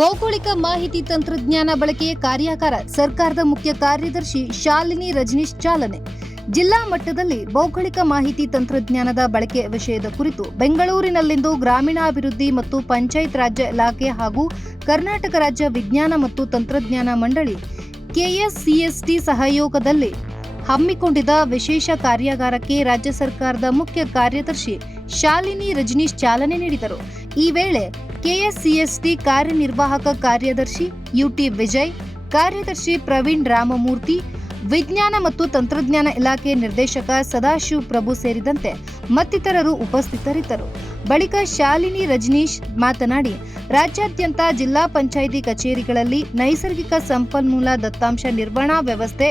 ಭೌಗೋಳಿಕ ಮಾಹಿತಿ ತಂತ್ರಜ್ಞಾನ ಬಳಕೆಯ ಕಾರ್ಯಾಗಾರ ಸರ್ಕಾರದ ಮುಖ್ಯ ಕಾರ್ಯದರ್ಶಿ ಶಾಲಿನಿ ರಜನೀಶ್ ಚಾಲನೆ. ಜಿಲ್ಲಾ ಮಟ್ಟದಲ್ಲಿ ಭೌಗೋಳಿಕ ಮಾಹಿತಿ ತಂತ್ರಜ್ಞಾನದ ಬಳಕೆ ವಿಷಯದ ಕುರಿತು ಬೆಂಗಳೂರಿನಲ್ಲಿಂದು ಗ್ರಾಮೀಣಾಭಿವೃದ್ಧಿ ಮತ್ತು ಪಂಚಾಯತ್ ರಾಜ್ಯ ಇಲಾಖೆ ಹಾಗೂ ಕರ್ನಾಟಕ ರಾಜ್ಯ ವಿಜ್ಞಾನ ಮತ್ತು ತಂತ್ರಜ್ಞಾನ ಮಂಡಳಿ ಕೆಎಸ್ಸಿಎಸ್ಟಿ ಸಹಯೋಗದಲ್ಲಿ ಹಮ್ಮಿಕೊಂಡಿದ್ದ ವಿಶೇಷ ಕಾರ್ಯಾಗಾರಕ್ಕೆ ರಾಜ್ಯ ಸರ್ಕಾರದ ಮುಖ್ಯ ಕಾರ್ಯದರ್ಶಿ ಶಾಲಿನಿ ರಜನೀಶ್ ಚಾಲನೆ ನೀಡಿದರು. ಈ ವೇಳೆ ಕೆಎಸ್ಸಿಎಸ್ಟಿ ಕಾರ್ಯನಿರ್ವಾಹಕ ಕಾರ್ಯದರ್ಶಿ ಯುಟಿ ವಿಜಯ್, ಕಾರ್ಯದರ್ಶಿ ಪ್ರವೀಣ್ ರಾಮಮೂರ್ತಿ, ವಿಜ್ಞಾನ ಮತ್ತು ತಂತ್ರಜ್ಞಾನ ಇಲಾಖೆ ನಿರ್ದೇಶಕ ಸದಾಶಿವ್ ಪ್ರಭು ಸೇರಿದಂತೆ ಮತ್ತಿತರರು ಉಪಸ್ಥಿತರಿದ್ದರು. ಬಳಿಕ ಶಾಲಿನಿ ರಜನೀಶ್ ಮಾತನಾಡಿ, ರಾಜ್ಯಾದ್ಯಂತ ಜಿಲ್ಲಾ ಪಂಚಾಯಿತಿ ಕಚೇರಿಗಳಲ್ಲಿ ನೈಸರ್ಗಿಕ ಸಂಪನ್ಮೂಲ ದತ್ತಾಂಶ ನಿರ್ವಹಣಾ ವ್ಯವಸ್ಥೆ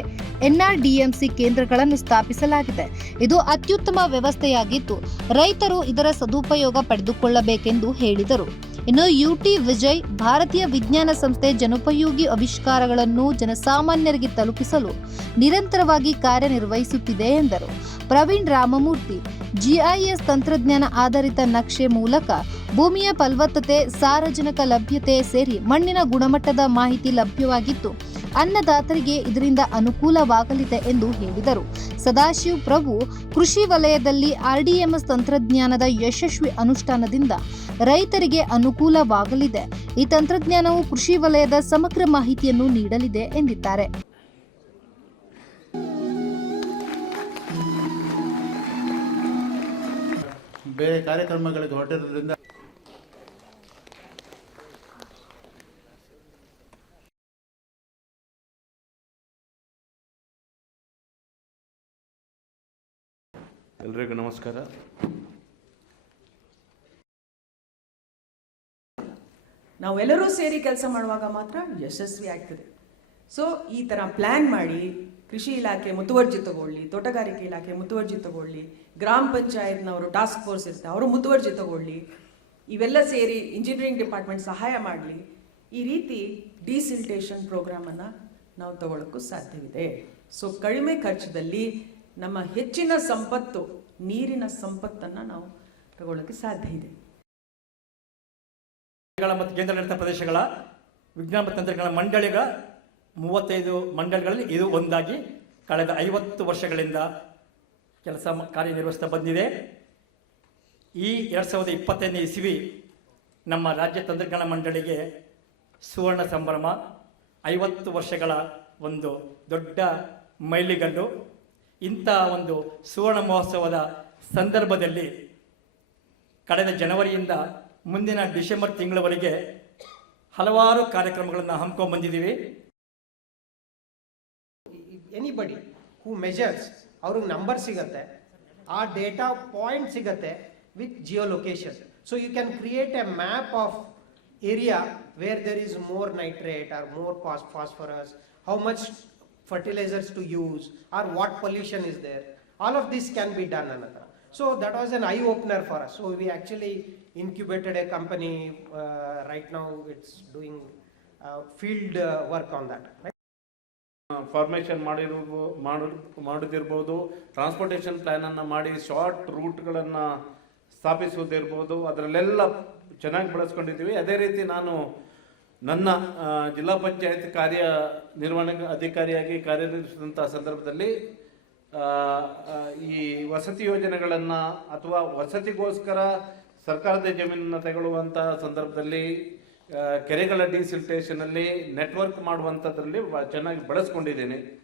ಎನ್ಆರ್ಡಿಎಂಸಿ ಕೇಂದ್ರಗಳನ್ನು ಸ್ಥಾಪಿಸಲಾಗಿದೆ. ಇದು ಅತ್ಯುತ್ತಮ ವ್ಯವಸ್ಥೆಯಾಗಿದ್ದು, ರೈತರು ಇದರ ಸದುಪಯೋಗ ಪಡೆದುಕೊಳ್ಳಬೇಕೆಂದು ಹೇಳಿದರು. ಇನ್ನು ಯುಟಿ ವಿಜಯ್, ಭಾರತೀಯ ವಿಜ್ಞಾನ ಸಂಸ್ಥೆ ಜನೋಪಯೋಗಿ ಆವಿಷ್ಕಾರಗಳನ್ನು ಜನಸಾಮಾನ್ಯರಿಗೆ ತಲುಪಿಸಲು ನಿರಂತರವಾಗಿ ಕಾರ್ಯನಿರ್ವಹಿಸುತ್ತಿದೆ ಎಂದರು. ಪ್ರವೀಣ್ ರಾಮಮೂರ್ತಿ, ಜಿಐಎಸ್ ತಂತ್ರಜ್ಞಾನ ಆಧಾರಿತ ನಕ್ಷೆ ಮೂಲಕ ಭೂಮಿಯ ಫಲವತ್ತತೆ, ಸಾರಜನಕ ಲಭ್ಯತೆ ಸೇರಿ ಮಣ್ಣಿನ ಗುಣಮಟ್ಟದ ಮಾಹಿತಿ ಲಭ್ಯವಾಗಿದ್ದು, ಅನ್ನದಾತರಿಗೆ ಇದರಿಂದ ಅನುಕೂಲವಾಗಲಿದೆ ಎಂದು ಹೇಳಿದರು. ಸದಾಶಿವ್ ಪ್ರಭು, ಕೃಷಿ ವಲಯದಲ್ಲಿ ಆರ್ಡಿಎಂಎಸ್ ತಂತ್ರಜ್ಞಾನದ ಯಶಸ್ವಿ ಅನುಷ್ಠಾನದಿಂದ ರೈತರಿಗೆ ಅನುಕೂಲವಾಗಲಿದೆ. ಈ ತಂತ್ರಜ್ಞಾನವು ಕೃಷಿ ವಲಯದ ಸಮಗ್ರ ಮಾಹಿತಿಯನ್ನು ನೀಡಲಿದೆ ಎಂದಿದ್ದಾರೆ. ಬೇರೆ ಕಾರ್ಯಕ್ರಮಗಳಿಗೆ ಹೊರಟಿರೋದ್ರಿಂದ ಎಲ್ರಿಗೂ ನಮಸ್ಕಾರ. ನಾವೆಲ್ಲರೂ ಸೇರಿ ಕೆಲಸ ಮಾಡುವಾಗ ಮಾತ್ರ ಯಶಸ್ವಿ ಆಗ್ತದೆ. ಸೊ ಈ ಥರ ಪ್ಲ್ಯಾನ್ ಮಾಡಿ ಕೃಷಿ ಇಲಾಖೆ ಮುತುವರ್ಜಿ ತಗೊಳ್ಳಿ, ತೋಟಗಾರಿಕೆ ಇಲಾಖೆ ಮುತುವರ್ಜಿ ತಗೊಳ್ಳಿ, ಗ್ರಾಮ ಪಂಚಾಯತ್ನವರು ಟಾಸ್ಕ್ ಫೋರ್ಸ್ ಇರ್ತಾರೆ ಅವರು ಮುತುವರ್ಜಿ ತಗೊಳ್ಳಿ, ಇವೆಲ್ಲ ಸೇರಿ ಇಂಜಿನಿಯರಿಂಗ್ ಡಿಪಾರ್ಟ್ಮೆಂಟ್ ಸಹಾಯ ಮಾಡಲಿ. ಈ ರೀತಿ ಡಿಸಿಲ್ಟೇಷನ್ ಪ್ರೋಗ್ರಾಮನ್ನು ನಾವು ತಗೊಳ್ಳೋಕ್ಕೂ ಸಾಧ್ಯವಿದೆ. ಸೊ ಕಡಿಮೆ ಖರ್ಚದಲ್ಲಿ ನಮ್ಮ ಹೆಚ್ಚಿನ ಸಂಪತ್ತು, ನೀರಿನ ಸಂಪತ್ತನ್ನು ನಾವು ತಗೊಳ್ಳೋಕ್ಕೆ ಸಾಧ್ಯ ಇದೆ. ಮತ್ತು ಕೇಂದ್ರಾಡಳಿತ ಪ್ರದೇಶಗಳ ವಿಜ್ಞಾನ ಮತ್ತು ತಂತ್ರಜ್ಞಾನ ಮಂಡಳಿಗಳ ಮೂವತ್ತೈದು ಮಂಡಳಿಗಳಲ್ಲಿ ಇದು ಒಂದಾಗಿ ಕಳೆದ ಐವತ್ತು ವರ್ಷಗಳಿಂದ ಕೆಲಸ ಕಾರ್ಯನಿರ್ವಹಿಸ್ತಾ ಬಂದಿದೆ. ಈ ಎರಡು ಸಾವಿರದ ಇಪ್ಪತ್ತೈದನೇ ಇಸ್ವಿ ನಮ್ಮ ರಾಜ್ಯ ತಂತ್ರಜ್ಞಾನ ಮಂಡಳಿಗೆ ಸುವರ್ಣ ಸಂಭ್ರಮ, ಐವತ್ತು ವರ್ಷಗಳ ಒಂದು ದೊಡ್ಡ ಮೈಲಿಗಲ್ಲು. ಇಂಥ ಒಂದು ಸುವರ್ಣ ಮಹೋತ್ಸವದ ಸಂದರ್ಭದಲ್ಲಿ ಕಳೆದ ಜನವರಿಯಿಂದ ಮುಂದಿನ ಡಿಸೆಂಬರ್ ತಿಂಗಳವರೆಗೆ ಹಲವಾರು ಕಾರ್ಯಕ್ರಮಗಳನ್ನು ಹಮ್ಮಿಕೊಂಡು ಬಂದಿದ್ದೀವಿ. ಎನಿಬಡಿ ಹೂ ಮೆಜರ್ಸ್ ಅವ್ರಿಗೆ ನಂಬರ್ ಸಿಗತ್ತೆ. ಆ ಡೇಟಾ ಪಾಯಿಂಟ್ ಸಿಗತ್ತೆ with geo location so you can create a map of area where there is more nitrate or more phos phosphorus how much fertilizers to use or what pollution is there all of this can be done ಅನ್ನೋ ಥರ that was an eye opener for us. So we actually incubated a company uh, right now it's doing uh, field uh, work on that right? Formation ಮಾಡಿರ್ಬೋ ಮಾಡು ಮಾಡದಿರ್ಬೋದು transportation ಪ್ಲ್ಯಾನನ್ನು ಮಾಡಿ short ರೂಟ್ಗಳನ್ನು ಸ್ಥಾಪಿಸುವುದಿರ್ಬೋದು ಅದರಲ್ಲೆಲ್ಲ ಚೆನ್ನಾಗಿ ಬಳಸ್ಕೊಂಡಿದ್ದೀವಿ ಅದೇ ರೀತಿ ನಾನು ನನ್ನ ಜಿಲ್ಲಾ ಪಂಚಾಯತ್ ಕಾರ್ಯ ನಿರ್ವಹಣೆ ಅಧಿಕಾರಿಯಾಗಿ ಕಾರ್ಯನಿರ್ವಹಿಸಿದಂಥ ಸಂದರ್ಭದಲ್ಲಿ ಈ ವಸತಿ ಯೋಜನೆಗಳನ್ನು ಅಥವಾ ವಸತಿಗೋಸ್ಕರ ಸರ್ಕಾರದ ಜಮೀನನ್ನು ತಗೊಳ್ಳುವಂಥ ಸಂದರ್ಭದಲ್ಲಿ ಕೆರೆಗಳ ಡಿಸಿಲ್ಟೇಷನಲ್ಲಿ ನೆಟ್ವರ್ಕ್ ಮಾಡುವಂಥದ್ರಲ್ಲಿ ಚೆನ್ನಾಗಿ ಬಳಸ್ಕೊಂಡಿದ್ದೇನೆ.